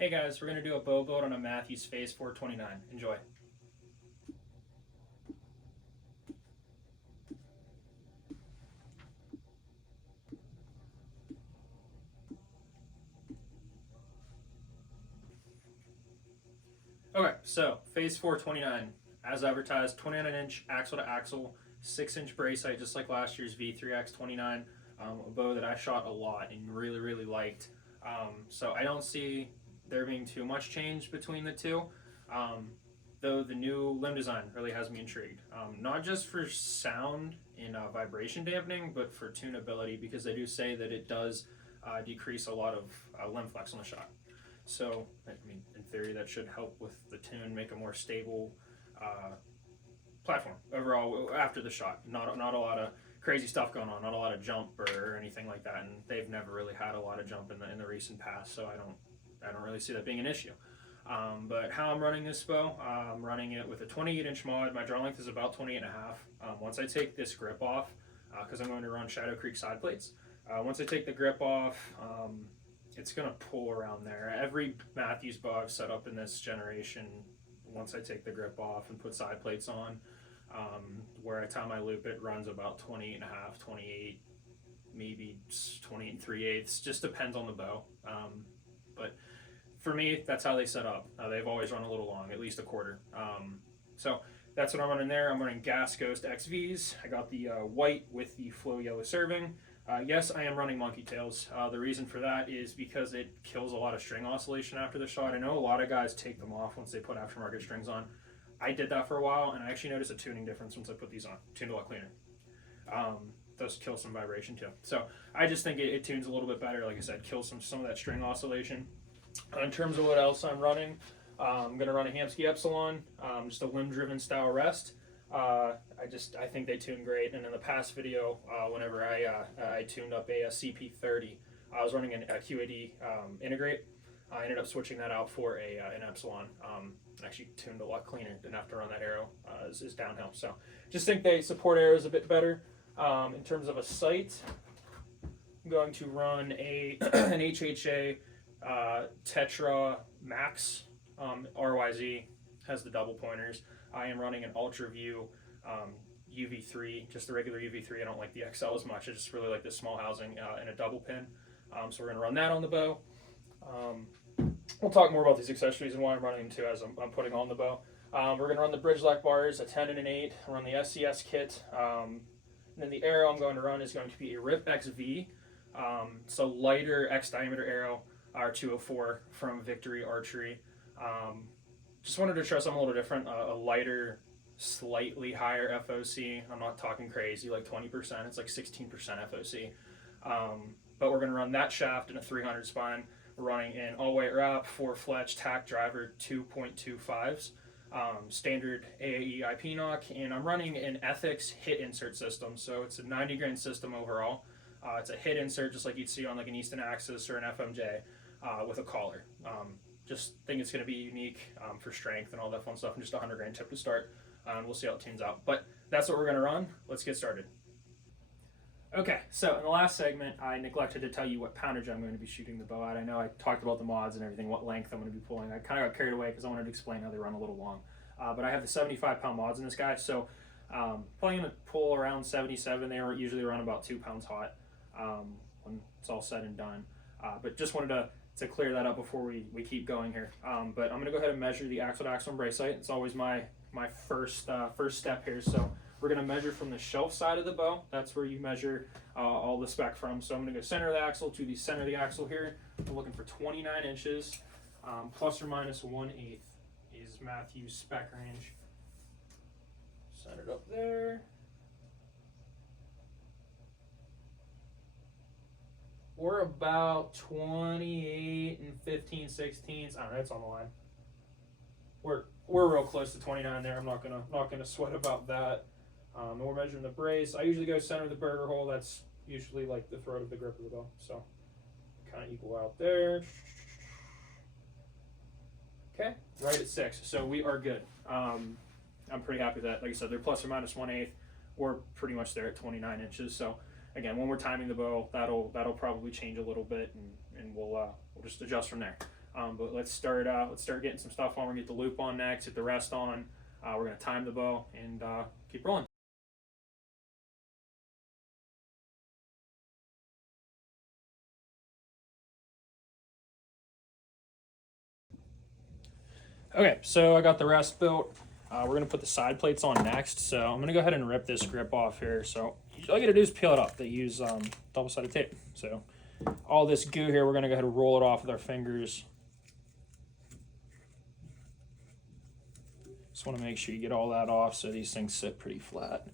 Hey guys, we're going to do a bow build on a Mathews Phase 429. Enjoy. Okay, so Phase 429, as advertised, 29-inch axle to axle, 6-inch brace height, just like last year's V3X29, a bow that I shot a lot and really liked. So I don't see there being too much change between the two. Though the new limb design really has me intrigued. Not just for sound and vibration dampening, but for tunability, because they do say that it does decrease a lot of limb flex on the shot. So, I mean, in theory, that should help with the tune, make a more stable platform overall after the shot. Not a lot of crazy stuff going on, not a lot of jump or anything like that, and they've never really had a lot of jump in the recent past, so I don't really see that being an issue. But how I'm running this bow, I'm running it with a 28-inch mod. My draw length is about 28 and a half. Once I take this grip off, because I'm going to run Shadow Creek side plates, once I take the grip off, it's going to pull around there. Every Mathews bow I've set up in this generation, once I take the grip off and put side plates on, where I time I loop it runs about 28 and a half, 28, maybe 28 and 3/8, just depends on the bow. But for me, that's how they set up. They've always run a little long, at least a quarter. So that's what I'm running there. I'm running Gas Ghost XVs. I got the white with the flow yellow serving. Yes, I am running monkey tails. The reason for that is because it kills a lot of string oscillation after the shot. I know a lot of guys take them off once they put aftermarket strings on. I did that for a while, and I actually noticed a tuning difference once I put these on. Tuned a lot cleaner. Does kill some vibration too. So I just think it tunes a little bit better. Like I said, kills some of that string oscillation. In terms of what else I'm running, I'm going to run a Hamsky Epsilon, just a limb-driven style rest. I think they tune great. And in the past video, whenever I tuned up a CP30, I was running a QAD integrate. I ended up switching that out for an Epsilon. Actually tuned a lot cleaner. Didn't have to run that arrow as downhill. So just think they support arrows a bit better. In terms of a sight, I'm going to run an HHA Tetra Max RYZ, has the double pointers. I am running an Ultra View UV3, just the regular UV3. I don't like the XL as much. I just really like the small housing and a double pin. So we're going to run that on the bow. We'll talk more about these accessories and why I'm running them too as I'm putting on the bow. We're going to run the bridge lock bars, a 10 and an 8. Run the SCS kit. And then the arrow I'm going to run is going to be a RIP XV. It's a lighter X diameter arrow, R204 from Victory Archery. Just wanted to try something a little different, a lighter, slightly higher FOC. I'm not talking crazy, like 20%, it's like 16% FOC. But we're going to run that shaft in a 300 spine. We're running an all-white wrap, 4-fletch tack driver 2.25s, standard AAE IP knock, and I'm running an Ethics hit insert system. So it's a 90 grain system overall. It's a hit insert just like you'd see on like an Easton Axis or an FMJ with a collar. Just think it's going to be unique for strength and all that fun stuff, and just a 100 grain tip to start. We'll see how it tunes out. But that's what we're going to run. Let's get started. Okay, so in the last segment, I neglected to tell you what poundage I'm going to be shooting the bow at. I know I talked about the mods and everything, what length I'm going to be pulling. I kind of got carried away because I wanted to explain how they run a little long. But I have the 75-pound mods in this guy, so probably going to pull around 77. They usually run about 2 pounds hot when it's all said and done. But just wanted to clear that up before we keep going here. But I'm going to go ahead and measure the axle-to-axle brace height. It's always my first step here. So we're going to measure from the shelf side of the bow. That's where you measure all the spec from. So I'm going to go center of the axle to the center of the axle here. I'm looking for 29 inches, plus or minus 1/8 is Mathews spec range. Centered up there. We're about 28 and 15/16. I don't know, it's on the line. We're real close to 29 there. I'm not gonna sweat about that. And we're measuring the brace. I usually go center of the burger hole. That's usually like the throat of the grip of the bow. So kind of equal out there. Okay, right at 6. So we are good. I'm pretty happy with that. Like I said, they're plus or minus 1/8. We're pretty much there at 29 inches. So again, when we're timing the bow, that'll probably change a little bit, and we'll just adjust from there. But let's start getting some stuff on. We're gonna get the loop on next, get the rest on. We're gonna time the bow and keep rolling. Okay, so I got the rest built. We're going to put the side plates on next, so I'm going to go ahead and rip this grip off here. So all you got to do is peel it up. They use double-sided tape. So all this goo here, we're going to go ahead and roll it off with our fingers. Just want to make sure you get all that off so these things sit pretty flat.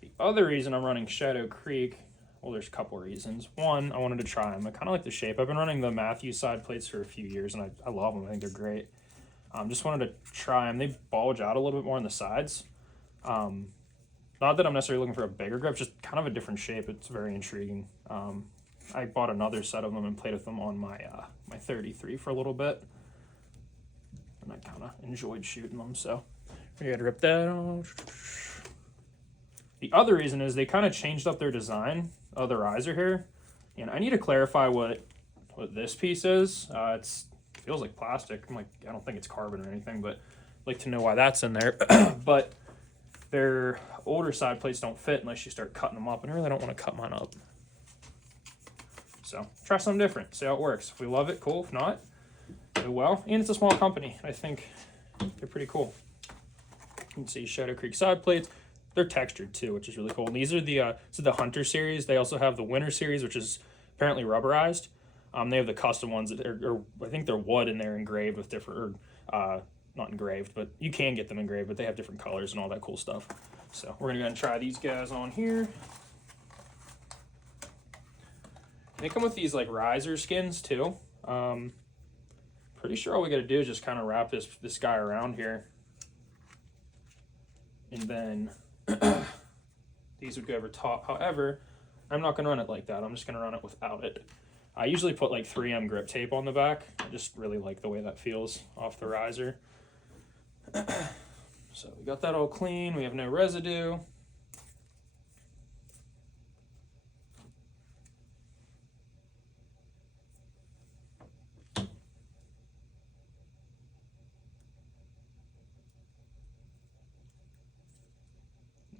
The other reason I'm running Shadow Creek, well, there's a couple reasons. One, I wanted to try them. I kind of like the shape. I've been running the Mathews side plates for a few years, and I love them. I think they're great. Just wanted to try them. They bulge out a little bit more on the sides. Not that I'm necessarily looking for a bigger grip, just kind of a different shape. It's very intriguing. I bought another set of them and played with them on my my 33 for a little bit, and I kind of enjoyed shooting them. So we got to rip that off. The other reason is they kind of changed up their design of the riser here, and I need to clarify what this piece is. It feels like plastic. I don't think it's carbon or anything, but I'd like to know why that's in there. But their older side plates don't fit unless you start cutting them up, and I really don't want to cut mine up. So try something different, see how it works. If we love it, cool. If not, do well. And it's a small company. I think they're pretty cool. You can see Shadow Creek side plates. They're textured too, which is really cool. And these are the Hunter series. They also have the Winter series, which is apparently rubberized. They have the custom ones that are I think they're wood and they're engraved with different, not engraved, but you can get them engraved, but they have different colors and all that cool stuff. So we're gonna go ahead and try these guys on here. They come with these like riser skins too. Pretty sure all we gotta do is just kind of wrap this guy around here. And then these would go over top. However, I'm not gonna run it like that. I'm just gonna run it without it. I usually put like 3M grip tape on the back. I just really like the way that feels off the riser. So we got that all clean. We have no residue.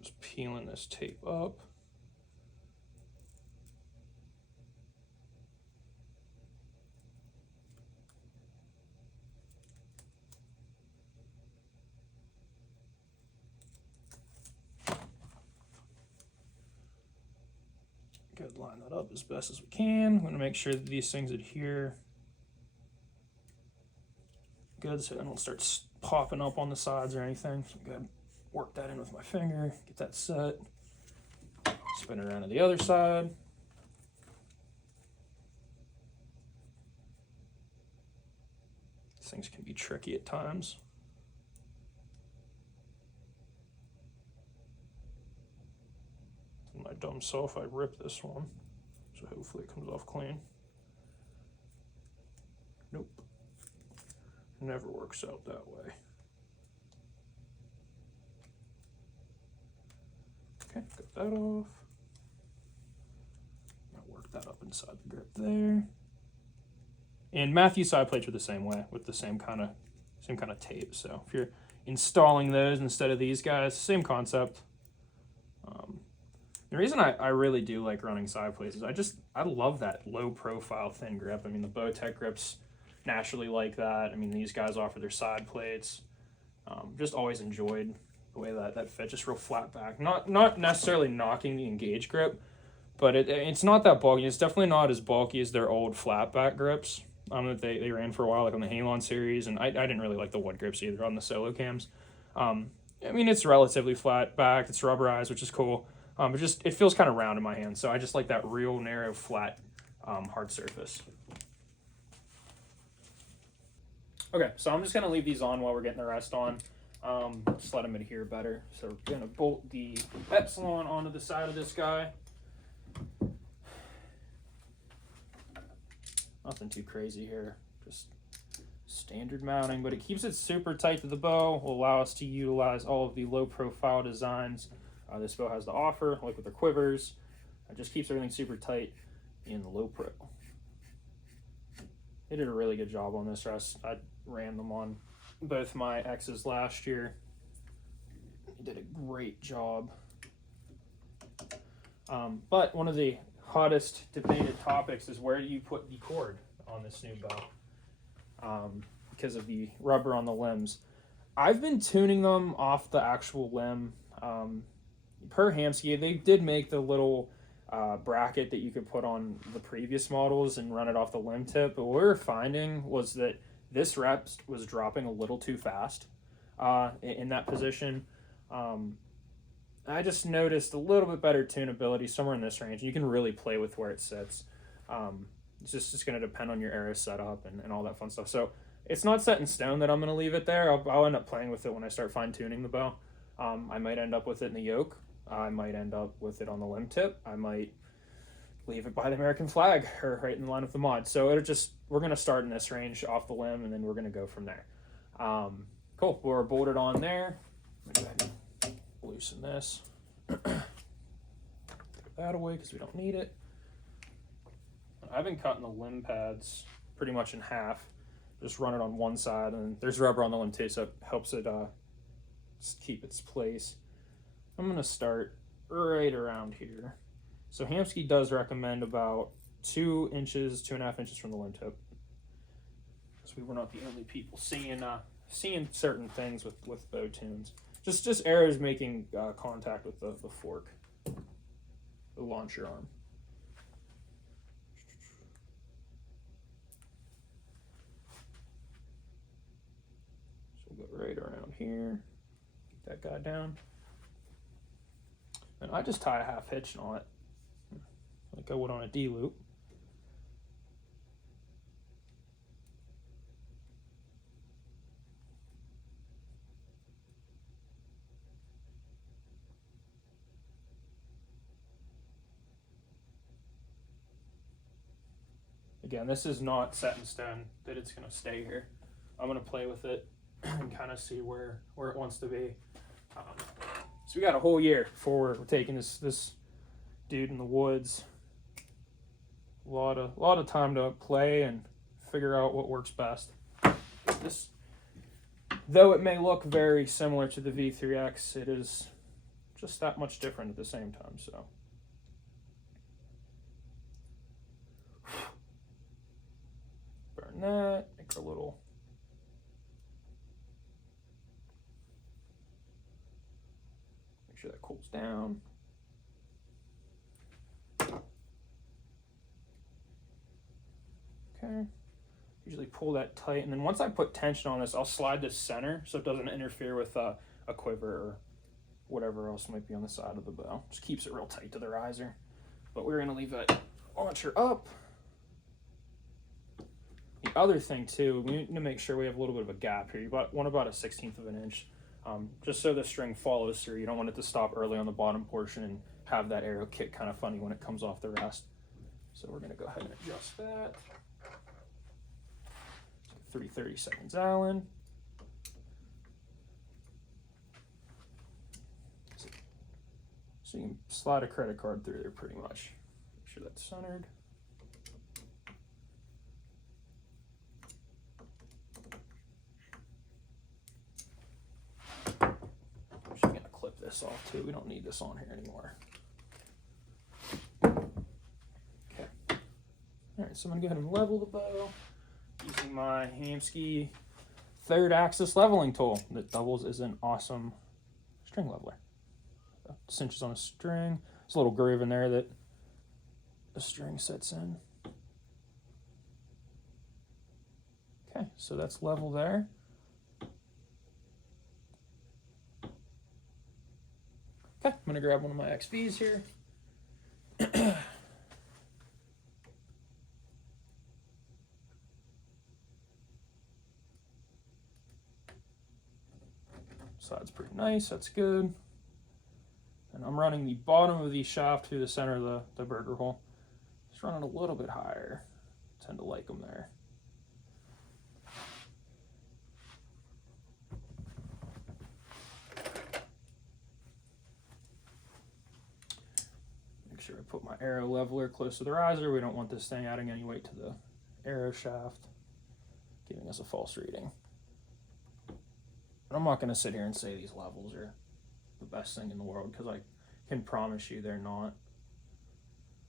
Just peeling this tape up. Good, line that up as best as we can. I'm going to make sure that these things adhere good so I don't start popping up on the sides or anything. So I'm going to work that in with my finger, get that set, spin it around to the other side. These things can be tricky at times. My dumb self, I ripped this one, so hopefully it comes off clean. Nope, never works out that way. Okay, got that off. I'll work that up inside the grip there. And Mathews side plates are the same way with the same kind of tape. So if you're installing those instead of these guys, same concept. The reason I really do like running side plates is I love that low profile thin grip. I mean, the Bowtech grips naturally like that. I mean, these guys offer their side plates. Just always enjoyed the way that fit, just real flat back. Not necessarily knocking the Engage grip, but it's not that bulky. It's definitely not as bulky as their old flat back grips that they ran for a while, like on the Halon series. And I didn't really like the wood grips either on the solo cams. I mean, it's relatively flat back. It's rubberized, which is cool. But it feels kind of round in my hand, so I just like that real narrow, flat, hard surface. Okay, so I'm just going to leave these on while we're getting the rest on. Just let them adhere better. So we're going to bolt the Epsilon onto the side of this guy. Nothing too crazy here, just standard mounting, but it keeps it super tight to the bow, will allow us to utilize all of the low profile designs this bow has to offer, like with the quivers. It just keeps everything super tight in the low pro. they did a really good job on this rest. I ran them on both my X's last year. They did a great job. But one of the hottest debated topics is where do you put the cord on this new bow, because of the rubber on the limbs. I've been tuning them off the actual limb. Per Hamskea, they did make the little bracket that you could put on the previous models and run it off the limb tip, but what we were finding was that this rep was dropping a little too fast in that position. I just noticed a little bit better tunability somewhere in this range. You can really play with where it sits. It's just going to depend on your arrow setup and all that fun stuff. So it's not set in stone that I'm going to leave it there. I'll end up playing with it when I start fine-tuning the bow. I might end up with it in the yoke. I might end up with it on the limb tip. I might leave it by the American flag or right in line with the mod. So we're going to start in this range off the limb, and then we're going to go from there. Cool. We're bolted on there. Go ahead and loosen this. Throw that away because we don't need it. I've been cutting the limb pads pretty much in half. Just run it on one side, and there's rubber on the limb too, so it helps it just keep its place. I'm going to start right around here. So Hamskea does recommend about 2 inches, 2.5 inches from the limb tip. Because we were not the only people seeing certain things with bow tunes. Just arrows making contact with the fork, the launcher arm. So we'll go right around here, get that guy down. And I just tie a half hitch knot, like I would on a D loop. Again, this is not set in stone that it's going to stay here. I'm going to play with it and kind of see where it wants to be. So we got a whole year before we're taking this dude in the woods. A lot of time to play and figure out what works best. This, though it may look very similar to the V3X, it is just that much different at the same time. So. Burn that, make a little. Make sure that cools down. Okay. Usually pull that tight, and then once I put tension on this, I'll slide this center so it doesn't interfere with a quiver or whatever else might be on the side of the bow. Just keeps it real tight to the riser. But we're gonna leave that launcher up. The other thing too, we need to make sure we have a little bit of a gap here. You want about a 1/16 of an inch, just so the string follows through. You don't want it to stop early on the bottom portion and have that arrow kick kind of funny when it comes off the rest. So we're gonna go ahead and adjust that. 3/32 Allen. So you can slide a credit card through there pretty much. Make sure that's centered. This off too. We don't need this on here anymore. Okay. All right, so I'm gonna go ahead and level the bow using my Hamskea 3rd axis leveling tool that doubles as an awesome string leveler. So cinches on a string. There's a little groove in there that the string sets in. Okay, so that's level there. Okay, I'm gonna grab one of my XVs here. Side's pretty nice, that's good. And I'm running the bottom of the shaft through the center of the burger hole. Just running a little bit higher. Tend to like them there. Make sure I put my arrow leveler close to the riser. We don't want this thing adding any weight to the arrow shaft. giving us a false reading. But I'm not going to sit here and say these levels are the best thing in the world, because I can promise you they're not.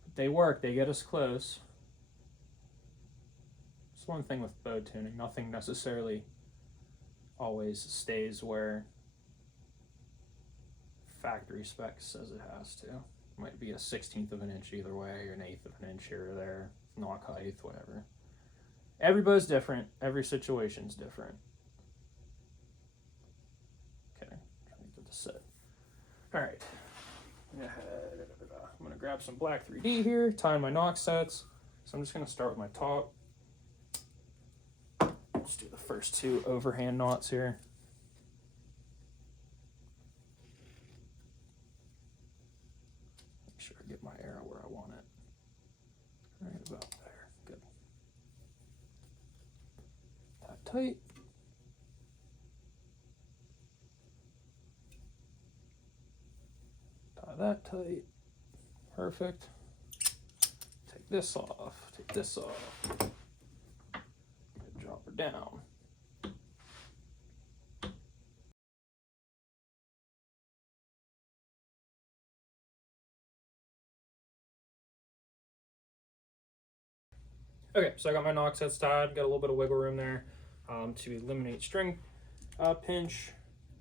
But they work, they get us close. It's one thing with bow tuning, nothing necessarily always stays where factory spec says it has to. It might be a 1/16 of an inch either way, or an 1/8 of an inch here or there, knock height, whatever. Everybody's different, every situation's different. Okay, trying to get this set. Alright. I'm gonna grab some black 3D here, tie my knock sets. So I'm just gonna start with my top. Let's do the first 2 overhand knots here. Make sure I get my arrow where I want it. Right about there. Good. That tight. Tie that tight. Perfect. Take this off. Take this off. Drop her down. Okay, so I got my knock sets tied, got a little bit of wiggle room there to eliminate string pinch,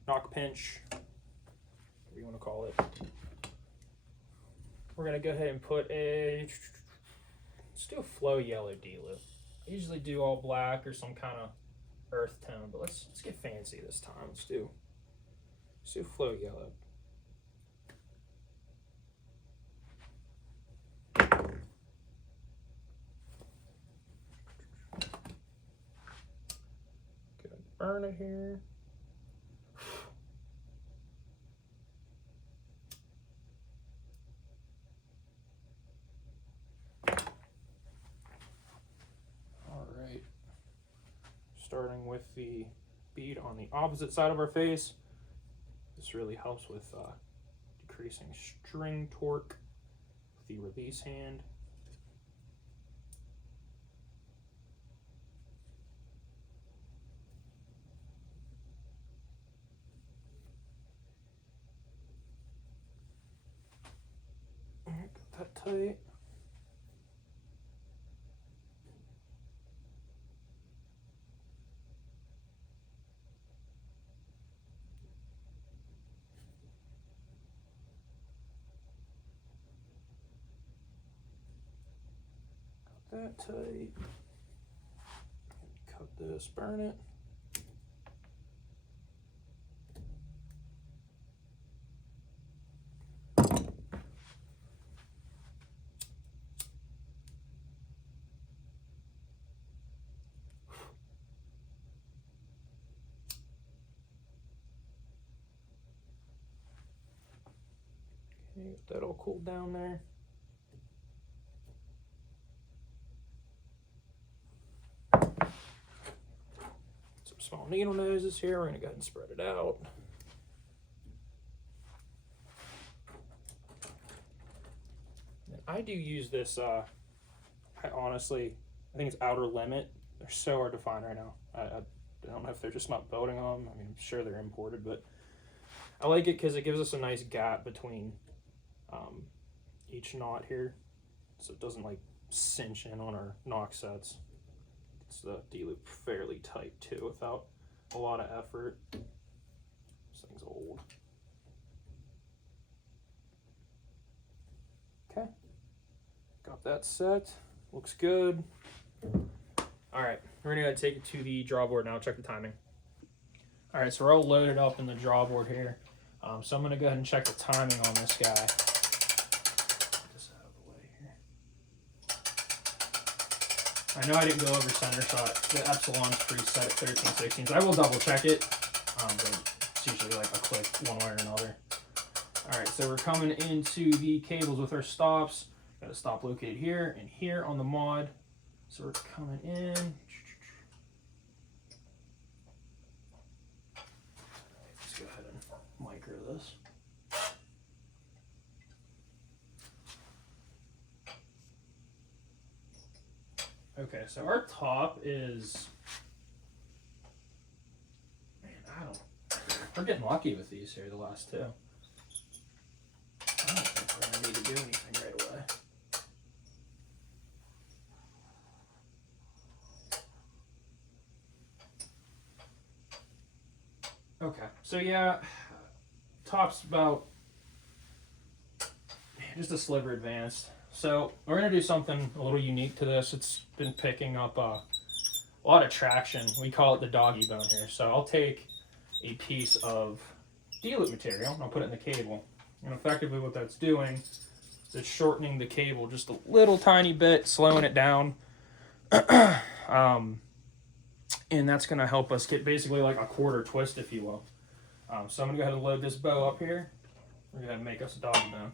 knock pinch, whatever you want to call it. We're going to go ahead and put let's do a flow yellow D-loop. I usually do all black or some kind of earth tone, but let's get fancy this time. Let's do flow yellow. Good, burn it here. Starting with the bead on the opposite side of our face. This really helps with decreasing string torque with the release hand. Got that tight. That tight. Cut this, burn it. Okay, get that all cooled down there. Small needle noses here. We're going to go ahead and spread it out. And I do use this, I think it's Outer Limit. They're so hard to find right now. I don't know if they're just not building them. I mean, I'm sure they're imported, but I like it because it gives us a nice gap between each knot here, so it doesn't like cinch in on our knock sets. It's the D-loop fairly tight too without a lot of effort. This thing's old. Okay, got that set. Looks good. All right, we're gonna take it to the drawboard now. Check the timing. All right, so we're all loaded up in the drawboard here. So I'm gonna go ahead and check the timing on this guy. Get this out of the way here. I know I didn't go over center, so the Epsilon's preset at 13/16. I will double check it, but it's usually like a click one way or another. All right, so we're coming into the cables with our stops. Got a stop located here and here on the mod. So we're coming in. Let's go ahead and micro this. Okay, so our top is We're getting lucky with these here, the last two. I don't think we're going to need to do anything right away. Okay, so yeah, top's about just a sliver advanced. So we're going to do something a little unique to this. It's been picking up a lot of traction. We call it the doggy bone here. So I'll take a piece of D-loop material and I'll put it in the cable. And effectively what that's doing is it's shortening the cable just a little tiny bit, slowing it down. And that's going to help us get basically like a quarter twist, if you will. So I'm going to go ahead and load this bow up here. We're going to make us a doggy bone.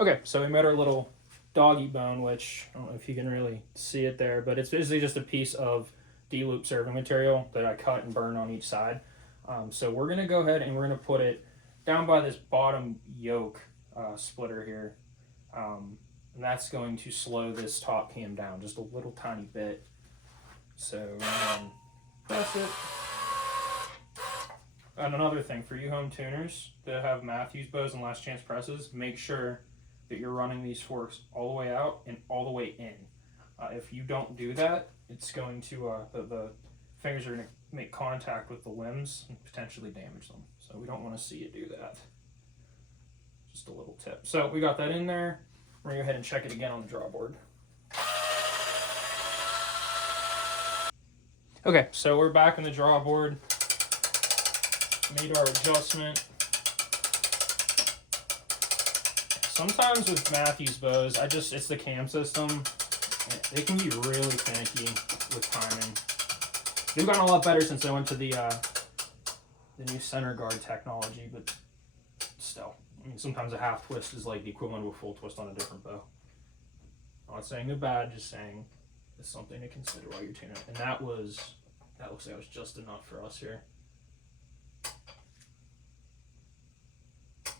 Okay, so we made our little doggy bone, which I don't know if you can really see it there, but it's basically just a piece of D-loop serving material that I cut and burn on each side. So we're going to go ahead and we're going to put it down by this bottom yoke splitter here. And that's going to slow this top cam down just a little tiny bit. So press it. And another thing, for you home tuners that have Mathews bows and last chance presses, make sure that you're running these forks all the way out and all the way in. If you don't do that, it's going to, the fingers are going to make contact with the limbs and potentially damage them. So we don't want to see you do that. Just a little tip. So we got that in there. We're going to go ahead and check it again on the drawboard. Okay, so we're back in the drawboard. Made our adjustment. Sometimes with Mathews bows, it's the cam system. They can be really finicky with timing. They've gotten a lot better since I went to the new center guard technology, but still, I mean, sometimes a half twist is like the equivalent of a full twist on a different bow. I'm not saying they're bad, just saying it's something to consider while you're tuning it. And that looks like it was just enough for us here.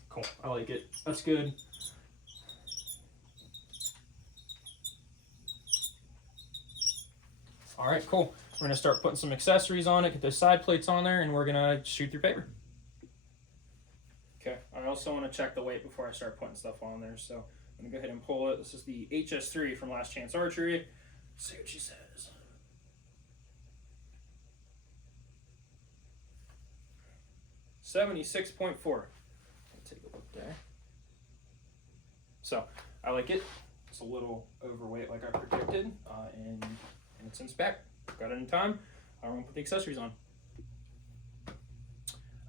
Cool, I like it. That's good. All right, cool. We're gonna start putting some accessories on it, get those side plates on there, and we're gonna shoot through paper. Okay, I also wanna check the weight before I start putting stuff on there, so I'm gonna go ahead and pull it. This is the HS3 from Last Chance Archery. Let's see what she says. 76.4. Take a look there. So I like it. It's a little overweight like I predicted, and it's in spec. Got it in time. I'm gonna put the accessories on.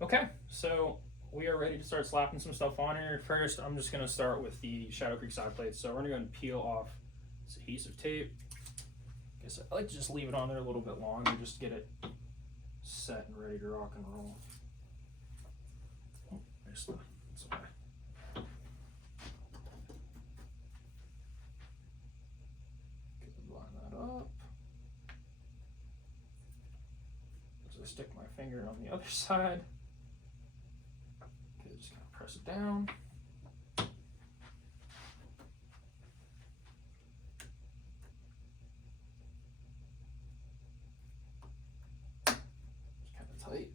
Okay, so we are ready to start slapping some stuff on here. First, I'm just gonna start with the Shadow Creek side plates. So we're gonna go and peel off this adhesive tape. I guess I like to just leave it on there a little bit longer, just get it set and ready to rock and roll. Oh, there's the, that's okay. Line that up. As I stick my finger on the other side. Okay, just kind of press it down. It's kind of tight.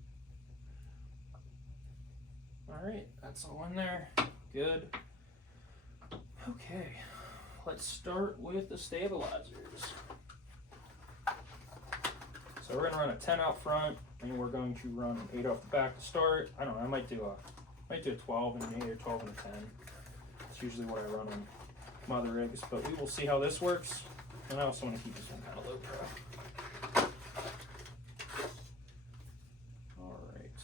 All right, that's all in there. Good. Okay, let's start with the stabilizers. So we're gonna run a 10 out front, and we're going to run an 8 off the back to start. I don't know, I might do a 12 and an 8 or 12 and a 10. That's usually what I run on my other rigs, but we will see how this works. And I also want to keep this one kind of low pro. All right.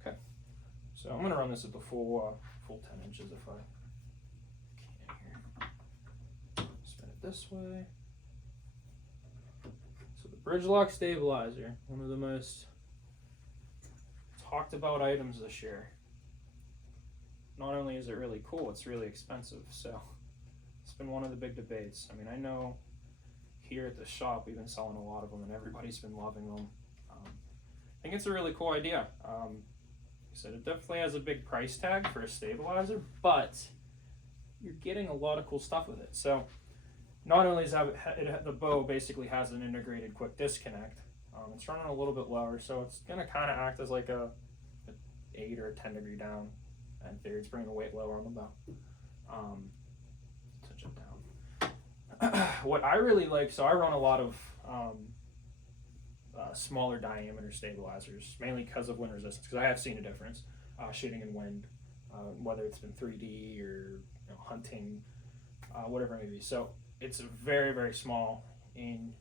Okay. So I'm gonna run this at the full 10 inches if I can here. Spin it this way. So the bridge lock stabilizer, one of the most talked about items this year. Not only is it really cool, it's really expensive. So it's been one of the big debates. I mean, I know here at the shop we've been selling a lot of them and everybody's been loving them. I think it's a really cool idea. Like I said, it definitely has a big price tag for a stabilizer, but you're getting a lot of cool stuff with it. So not only is that the bow basically has an integrated quick disconnect, It's running a little bit lower, so it's going to kind of act as like a 8 or a 10 degree down. And theory, it's bringing the weight lower on the bow. Touch it down. What I really like, so I run a lot of smaller diameter stabilizers, mainly because of wind resistance, because I have seen a difference shooting in wind, whether it's been 3D or hunting, whatever it may be. So it's very, very small and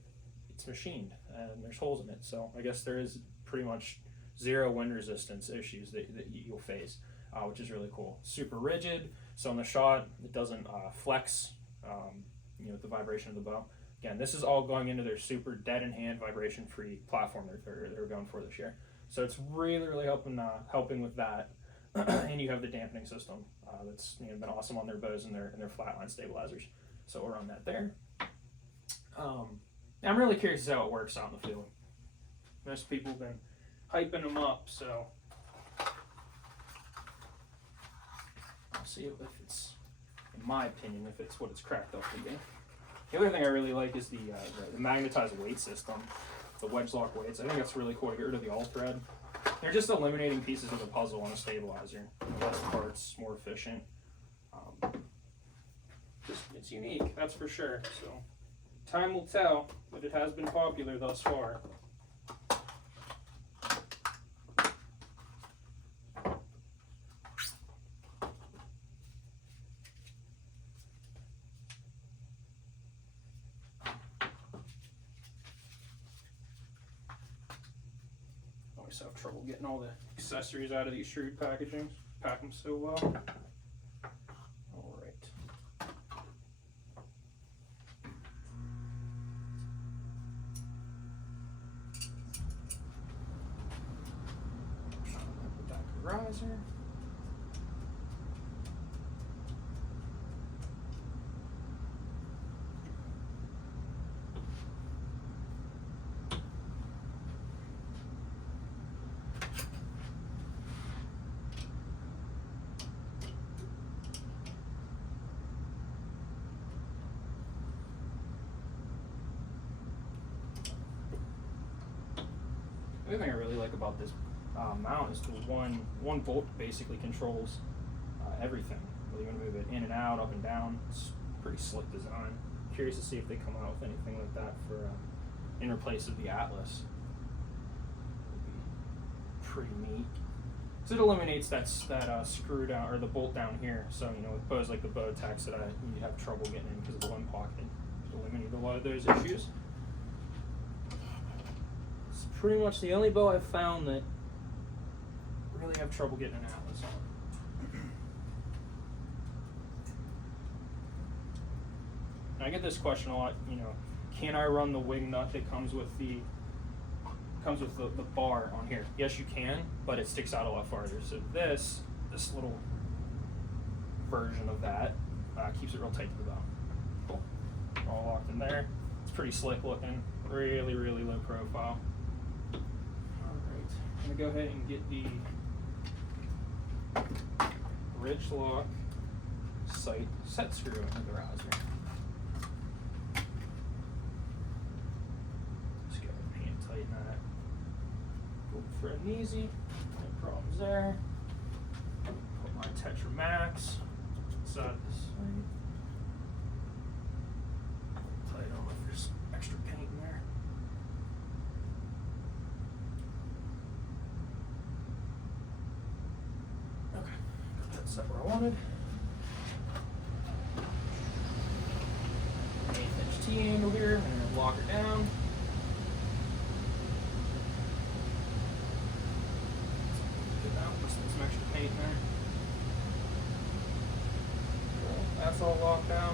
it's machined and there's holes in it. So I guess there is pretty much zero wind resistance issues that you'll face, which is really cool. Super rigid, so in the shot it doesn't flex with the vibration of the bow. Again, this is all going into their super dead in hand vibration free platform they're going for this year. So it's really helping with that. And you have the dampening system that's been awesome on their bows and their flatline stabilizers. So we'll run that there. I'm really curious as to how it works out in the field. Most people have been hyping them up, so I'll see if it's, in my opinion, if it's what it's cracked up to be. The other thing I really like is the magnetized weight system, the wedge lock weights. I think that's really cool to get rid of the all thread. They're just eliminating pieces of the puzzle on a stabilizer. Less parts, more efficient. It's unique, that's for sure. So time will tell, but it has been popular thus far. Always have trouble getting all the accessories out of these shrewd packaging. Pack them so well. All right. Back riser. The other thing I really like about this mount is the one bolt basically controls everything. Whether you want to move it in and out, up and down, it's pretty slick design. Curious to see if they come out with anything like that for in place of the Atlas. Would be pretty neat. So it eliminates that screw down or the bolt down here. So with bows like the Bowtechs that you have trouble getting in because of the wind pocket, it eliminated a lot of those issues. Pretty much the only bow I've found that really have trouble getting an Atlas on. And I get this question a lot, can I run the wing nut that comes with the bar on here? Yes, you can, but it sticks out a lot farther. So this little version of that keeps it real tight to the bow. Cool. All locked in there. It's pretty slick looking, really, really low profile. I'm going to go ahead and get the ridge lock sight set screw into the riser. Just go ahead and hand tighten that. Go for an easy, no problems there. Put my Tetra Max inside of this thing. Tight on if there's extra paint in there. Set where I wanted. 1/8" T handle here, and then lock her down. Get that, put some extra paint in there. Cool. That's all locked down.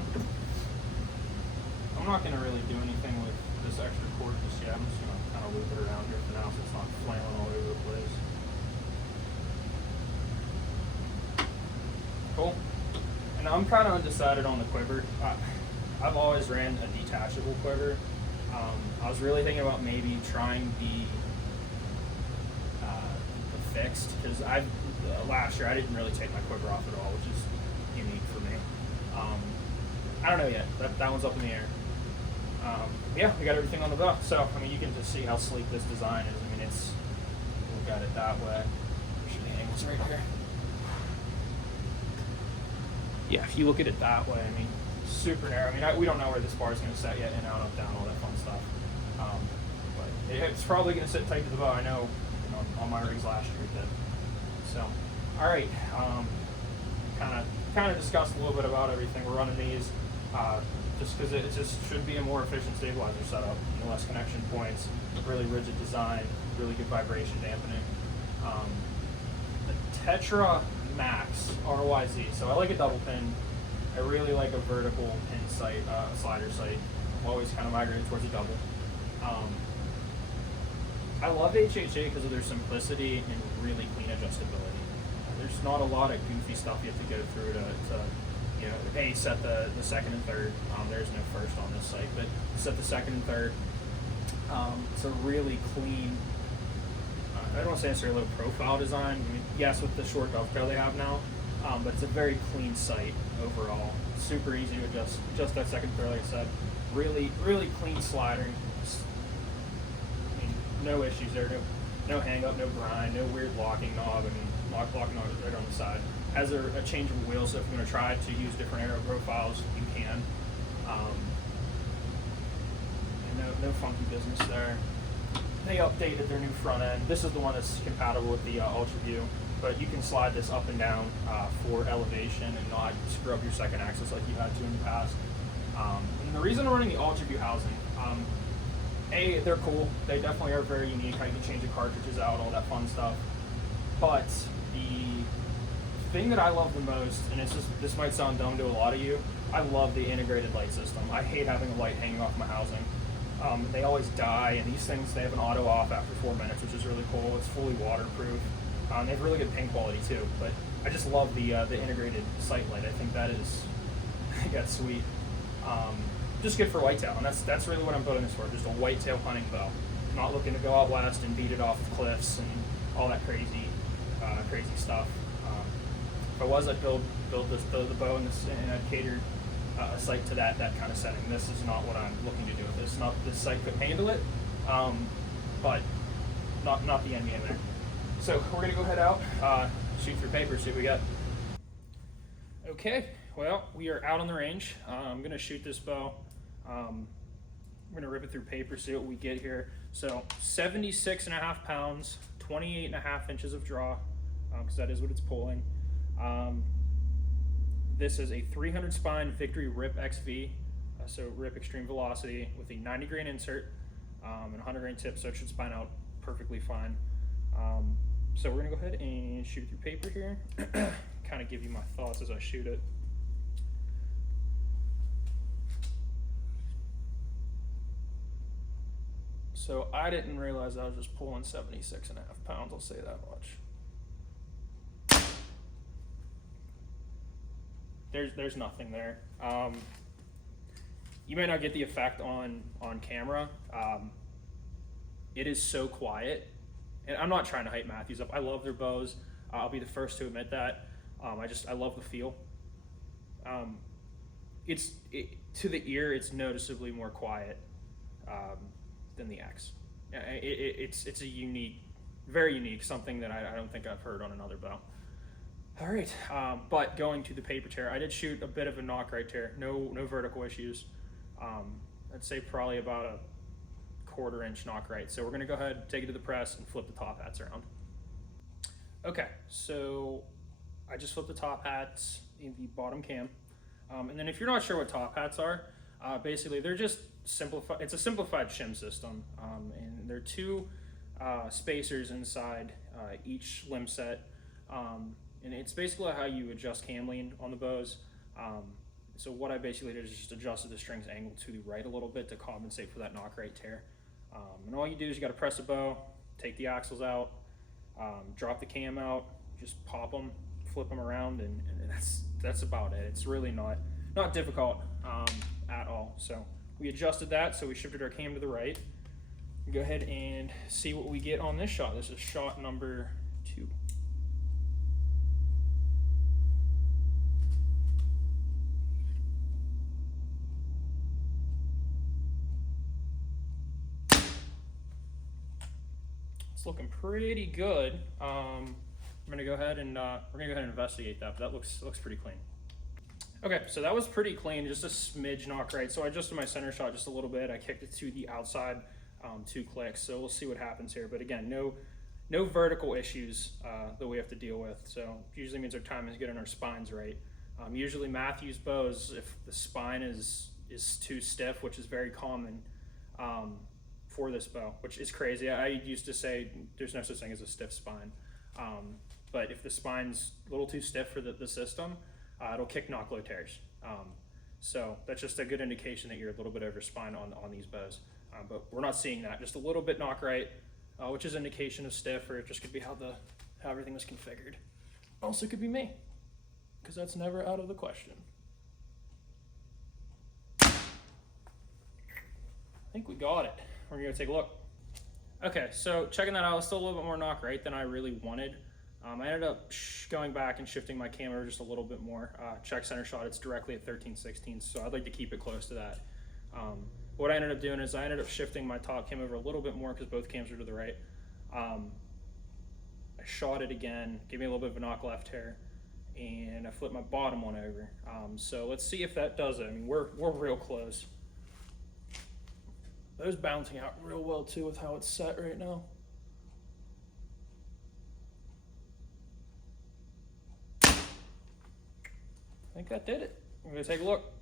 I'm not going to really do anything with this extra cord just yet. I'm just going to kind of loop it around here for now so it's not flailing all over the place. Cool. And I'm kind of undecided on the quiver. I've always ran a detachable quiver. I was really thinking about maybe trying the fixed, because last year I didn't really take my quiver off at all, which is unique for me. I don't know yet. That one's up in the air. Yeah, we got everything on the bow. So, I mean, you can just see how sleek this design is. I mean, it's, look at it that way. Show the angles right here. Yeah, if you look at it that way, I mean, super narrow. I mean, we don't know where this bar is going to set yet, in, out, up, down, all that fun stuff. But it's probably going to sit tight to the bow. I know, you know, on my rigs last year it did. So, all right, kind of discussed a little bit about everything. We're running these just because it just should be a more efficient stabilizer setup. You know, less connection points, really rigid design, really good vibration dampening. The Tetra Max RYZ. So I like a double pin. I really like a vertical pin sight, slider sight. I'm always kind of migrating towards a double. I love HHA because of their simplicity and really clean adjustability. There's not a lot of goofy stuff you have to go through to you know, set the second and third. There's no first on this site, but set the second and third. It's a really clean, I don't want to say necessarily low profile design. I mean, yes, with the short dovetail they have now, but it's a very clean sight overall. Super easy to adjust that second third, like I said. Really clean sliding. I mean, no issues there. No hang up, no grind, no weird locking knob. I mean, locking knob is right on the side. Has a changeable wheel, so if you're going to try to use different aero profiles, you can. And no funky business there. They updated their new front end. This is the one that's compatible with the Ultra View, but you can slide this up and down for elevation and not screw up your second axis like you had to in the past. And the reason I'm running the Ultra View housing, A, they're cool. They definitely are very unique. How you can change the cartridges out, all that fun stuff. But the thing that I love the most, and this might sound dumb to a lot of you, I love the integrated light system. I hate having a light hanging off my housing. They always die, and these things, they have an auto off after 4 minutes, which is really cool. It's fully waterproof. They have really good paint quality too, but I just love the integrated sight light. I think that is, that's sweet. Just good for whitetail, and that's really what I'm building this for, just a whitetail hunting bow. Not looking to go out west and beat it off the cliffs and all that crazy stuff. If I was, I'd build the bow and I'd cater a sight to that kind of setting. This is not what I'm looking to do with this. Not this sight could handle it, but not the end game there. So we're gonna go head out, shoot through paper, see what we got. Okay, well, we are out on the range. I'm gonna shoot this bow. We're gonna rip it through paper, see what we get here. So 76.5 pounds, 28.5 inches of draw, because that is what it's pulling. This is a 300 spine Victory Rip XV, so Rip Extreme Velocity with a 90 grain insert and 100 grain tip, so it should spine out perfectly fine. So we're gonna go ahead and shoot through paper here, kind of give you my thoughts as I shoot it. So I didn't realize I was just pulling 76.5 pounds, I'll say that much. There's nothing there. You may not get the effect on camera. It is so quiet, and I'm not trying to hype Mathews up. I love their bows. I'll be the first to admit that. I love the feel. To the ear, it's noticeably more quiet than the X. It's a unique, very unique, something that I don't think I've heard on another bow. All right, but going to the paper tear, I did shoot a bit of a knock right tear. No vertical issues. I'd say probably about a 1/4 inch knock right. So we're gonna go ahead, take it to the press, and flip the top hats around. Okay, so I just flipped the top hats in the bottom cam. And then if you're not sure what top hats are, basically they're just simplified. It's a simplified shim system, and there are 2 spacers inside each limb set. And it's basically how you adjust cam lean on the bows. So what I basically did is just adjusted the string's angle to the right a little bit to compensate for that knock right tear. And all you do is you got to press the bow, take the axles out, drop the cam out, just pop them, flip them around, and that's about it. It's really not difficult at all. So we adjusted that, so we shifted our cam to the right. Go ahead and see what we get on this shot. This is shot number 2. It's looking pretty good. I'm gonna go ahead and we're gonna go ahead and investigate that, but that looks pretty clean. Okay, so that was pretty clean, just a smidge knock right. So I adjusted my center shot just a little bit. I kicked it to the outside, 2 clicks. So we'll see what happens here. But again, no vertical issues that we have to deal with. So usually means our timing is good and our spine's right. Usually Mathews bows, if the spine is too stiff, which is very common for this bow, which is crazy. I used to say there's no such thing as a stiff spine. But if the spine's a little too stiff for the system, it'll kick knock low tears. So that's just a good indication that you're a little bit over spine on these bows. But we're not seeing that, just a little bit knock right, which is an indication of stiff, or it just could be how everything was configured. Also could be me, because that's never out of the question. I think we got it. We're gonna go take a look. Okay, so checking that out, it's still a little bit more knock right than I really wanted. I ended up going back and shifting my camera just a little bit more. Check center shot, it's directly at 13/16, so I'd like to keep it close to that. What I ended up doing is I ended up shifting my top cam over a little bit more because both cams are to the right. I shot it again, gave me a little bit of a knock left hair, and I flipped my bottom one over. So let's see if that does it. I mean, we're real close. Those bouncing out real well too with how it's set right now. I think that did it. We're gonna take a look.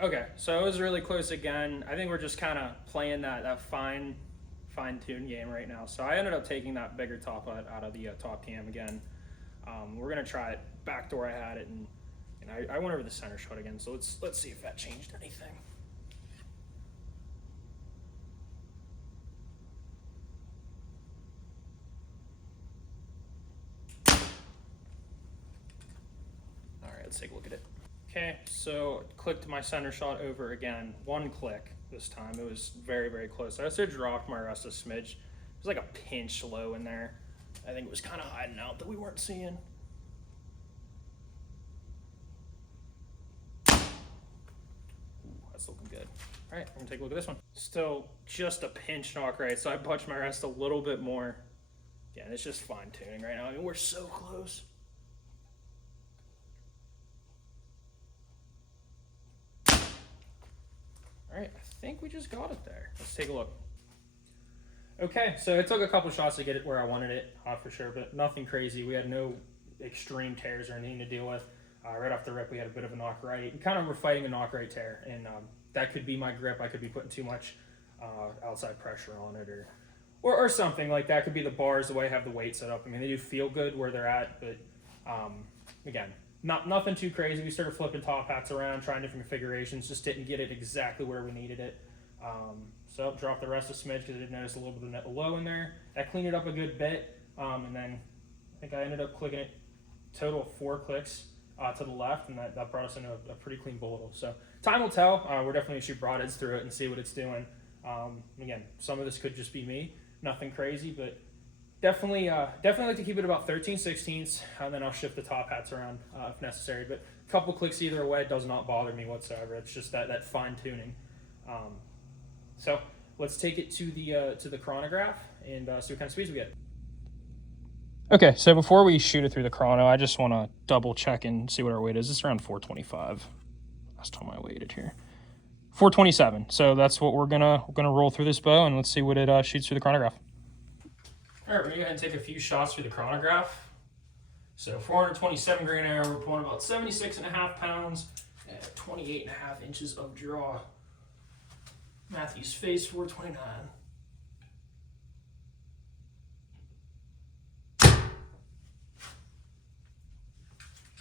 Okay, so it was really close again. I think we're just kind of playing that fine-tuned game right now. So I ended up taking that bigger top out of the top cam again. We're gonna try it back to where I had it, and I went over the center shot again. So let's see if that changed anything. All right, let's take a look at it. Okay, so clicked my center shot over again. 1 click this time. It was very, very close. I also dropped my rest a smidge. It was like a pinch low in there. I think it was kind of hiding out that we weren't seeing. Ooh, that's looking good. All right, I'm gonna take a look at this one. Still just a pinch knock right, so I bunched my rest a little bit more. Again, it's just fine tuning right now. I mean, we're so close. All right, I think we just got it there. Let's take a look. Okay, so it took a couple shots to get it where I wanted it, for sure, but nothing crazy. We had no extreme tears or anything to deal with. Right off the rip, we had a bit of a knock right. And kind of we're fighting a knock right tear, and that could be my grip. I could be putting too much outside pressure on it, or something like that. Could be the bars, the way I have the weight set up. I mean, they do feel good where they're at, but again, nothing too crazy. We started flipping top hats around, trying different configurations, just didn't get it exactly where we needed it. So dropped the rest a smidge because I did notice a little bit of net low in there. That cleaned it up a good bit, and then I think I ended up clicking it total of 4 clicks to the left, and that brought us into a pretty clean bullet. So time will tell. We're definitely going to shoot broadheads through it and see what it's doing. Again, some of this could just be me, nothing crazy, but definitely like to keep it about 13/16, and then I'll shift the top hats around if necessary. But a couple clicks either way does not bother me whatsoever. It's just that fine tuning. So let's take it to the chronograph and see what kind of speeds we get. Okay, so before we shoot it through the chrono, I just want to double check and see what our weight is. It's around 425. Last time I weighed it here. 427. So that's what we're gonna roll through this bow, and let's see what it shoots through the chronograph. All right, we're gonna go ahead and take a few shots through the chronograph. So 427 grain arrow, we're pulling about 76.5 pounds at 28.5 inches of draw. Mathews Phase 429.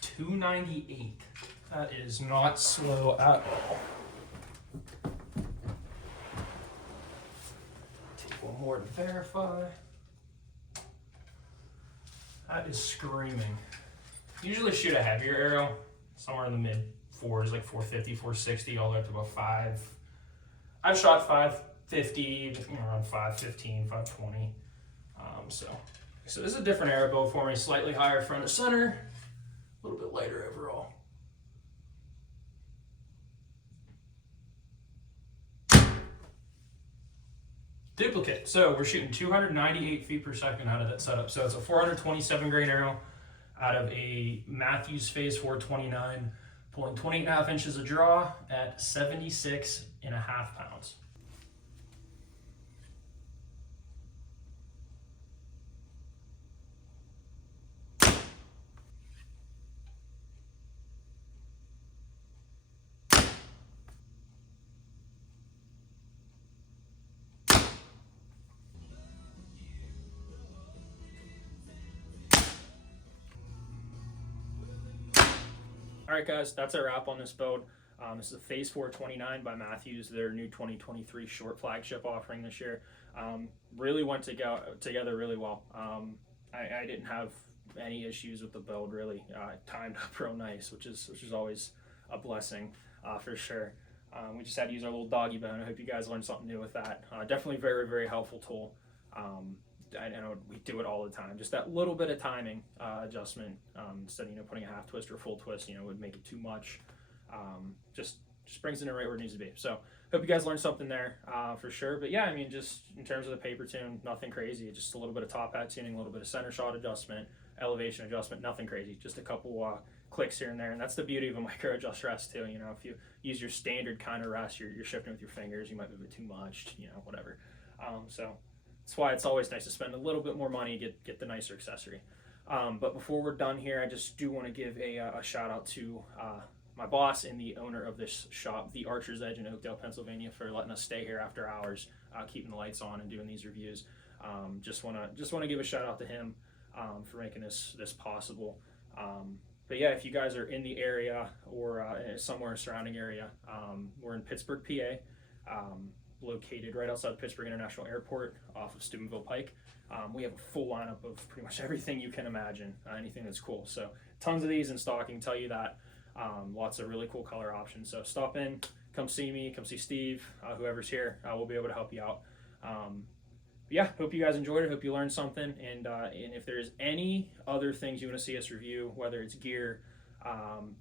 .298. That is not slow at all. Take one more to verify. That is screaming. Usually shoot a heavier arrow, somewhere in the mid 4s, like 450, 460, all the way up to about 5. I've shot 550, around 515, 520. So this is a different arrow build for me, slightly higher front and center, a little bit lighter overall. Duplicate. So we're shooting 298 feet per second out of that setup. So it's a 427 grain arrow out of a Mathews Phase 429, pulling 28.5 inches of draw at 76.5 pounds. All right, guys, that's a wrap on this build. This is a Phase 429 by Mathews, their new 2023 short flagship offering this year. Really went together really well. I didn't have any issues with the build, really. Timed up real nice, which is always a blessing for sure. We just had to use our little doggy bone. I hope you guys learned something new with that. Definitely very, very helpful tool. I know we do it all the time. Just that little bit of timing adjustment, instead of putting a half twist or a full twist, would make it too much. Just brings it in right where it needs to be. So hope you guys learned something there for sure. But yeah, I mean, just in terms of the paper tune, nothing crazy. Just a little bit of top hat tuning, a little bit of center shot adjustment, elevation adjustment, nothing crazy. Just a couple clicks here and there. And that's the beauty of a micro adjust rest too. If you use your standard kind of rest, you're shifting with your fingers. You might move it too much, whatever. So that's why it's always nice to spend a little bit more money, get the nicer accessory. But before we're done here, I just do want to give a shout out to my boss and the owner of this shop, the Archer's Edge in Oakdale, Pennsylvania, for letting us stay here after hours, keeping the lights on and doing these reviews. Just want to give a shout out to him for making this possible. But yeah, if you guys are in the area or somewhere surrounding area, we're in Pittsburgh, PA. Located right outside the Pittsburgh International Airport off of Steubenville Pike. We have a full lineup of pretty much everything you can imagine, anything that's cool. So tons of these in stock, I can tell you that. Lots of really cool color options. So stop in, come see me, come see Steve, whoever's here. We'll be able to help you out. Yeah, hope you guys enjoyed it. Hope you learned something. And if there's any other things you want to see us review, whether it's gear,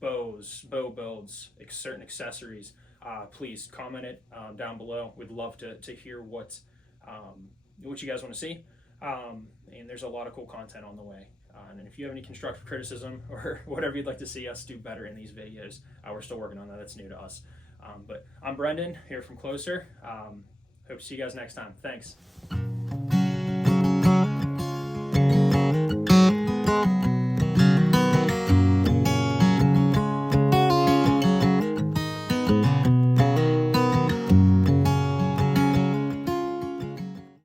bows, bow builds, certain accessories, please comment it down below. We'd love to hear what you guys want to see. And there's a lot of cool content on the way. And if you have any constructive criticism or whatever you'd like to see us do better in these videos, we're still working on that. That's new to us. But I'm Brendan here from Closer. Hope to see you guys next time. Thanks.